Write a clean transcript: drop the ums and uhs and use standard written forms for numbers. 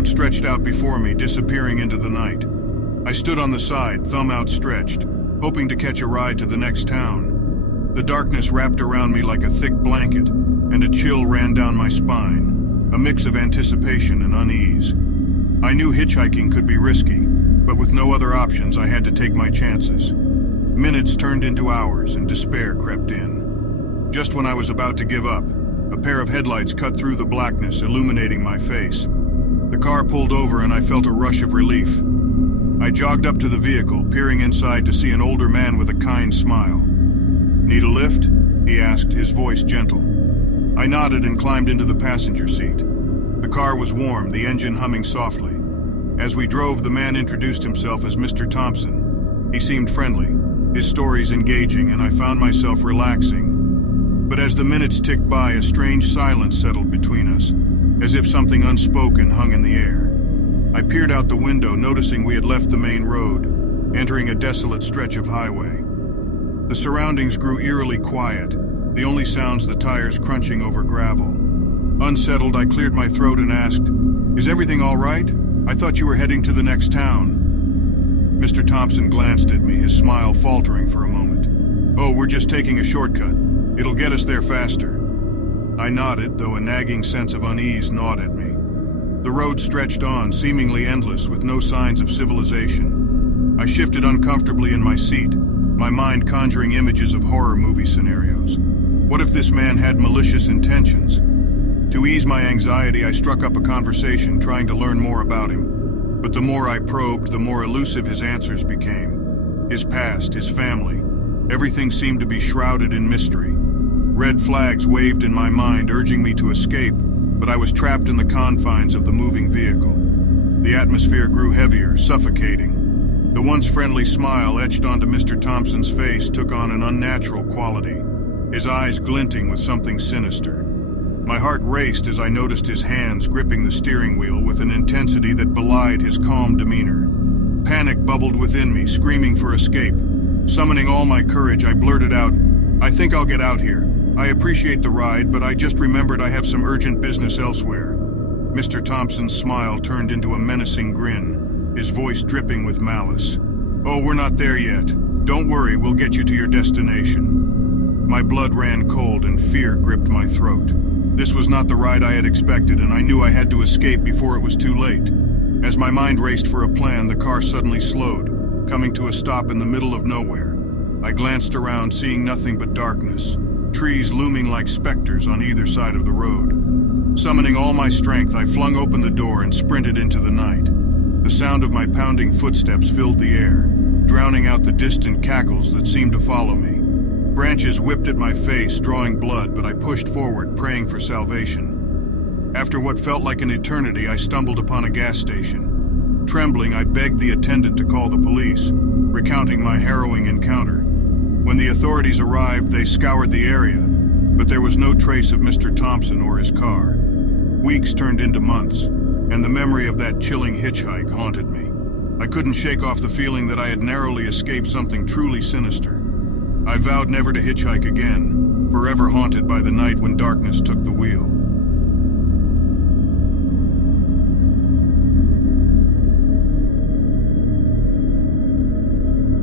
road stretched out before me, disappearing into the night. I stood on the side, thumb outstretched, hoping to catch a ride to the next town. The darkness wrapped around me like a thick blanket, and a chill ran down my spine, a mix of anticipation and unease. I knew hitchhiking could be risky, but with no other options, I had to take my chances. Minutes turned into hours, and despair crept in. Just when I was about to give up, a pair of headlights cut through the blackness, illuminating my face. The car pulled over, and I felt a rush of relief. I jogged up to the vehicle, peering inside to see an older man with a kind smile. "Need a lift?" he asked, his voice gentle. I nodded and climbed into the passenger seat. The car was warm, the engine humming softly. As we drove, the man introduced himself as Mr. Thompson. He seemed friendly, his stories engaging, and I found myself relaxing. But as the minutes ticked by, a strange silence settled between us, as if something unspoken hung in the air. I peered out the window, noticing we had left the main road, entering a desolate stretch of highway. The surroundings grew eerily quiet, the only sounds the tires crunching over gravel. Unsettled, I cleared my throat and asked, "Is everything all right? I thought you were heading to the next town." Mr. Thompson glanced at me, his smile faltering for a moment. "Oh, we're just taking a shortcut. It'll get us there faster." I nodded, though a nagging sense of unease gnawed at me. The road stretched on, seemingly endless, with no signs of civilization. I shifted uncomfortably in my seat, my mind conjuring images of horror movie scenarios. What if this man had malicious intentions? To ease my anxiety, I struck up a conversation, trying to learn more about him. But the more I probed, the more elusive his answers became. His past, his family, everything seemed to be shrouded in mystery. Red flags waved in my mind, urging me to escape, but I was trapped in the confines of the moving vehicle. The atmosphere grew heavier, suffocating. The once friendly smile etched onto Mr. Thompson's face took on an unnatural quality, his eyes glinting with something sinister. My heart raced as I noticed his hands gripping the steering wheel with an intensity that belied his calm demeanor. Panic bubbled within me, screaming for escape. Summoning all my courage, I blurted out, "I think I'll get out here. I appreciate the ride, but I just remembered I have some urgent business elsewhere." Mr. Thompson's smile turned into a menacing grin, his voice dripping with malice. "Oh, we're not there yet. Don't worry, we'll get you to your destination." My blood ran cold and fear gripped my throat. This was not the ride I had expected, and I knew I had to escape before it was too late. As my mind raced for a plan, the car suddenly slowed, coming to a stop in the middle of nowhere. I glanced around, seeing nothing but darkness, trees looming like specters on either side of the road. Summoning all my strength, I flung open the door and sprinted into the night. The sound of my pounding footsteps filled the air, drowning out the distant cackles that seemed to follow me. Branches whipped at my face, drawing blood, but I pushed forward, praying for salvation. After what felt like an eternity, I stumbled upon a gas station. Trembling, I begged the attendant to call the police, recounting my harrowing encounter. When the authorities arrived, they scoured the area, but there was no trace of Mr. Thompson or his car. Weeks turned into months, and the memory of that chilling hitchhike haunted me. I couldn't shake off the feeling that I had narrowly escaped something truly sinister. I vowed never to hitchhike again, forever haunted by the night when darkness took the wheel.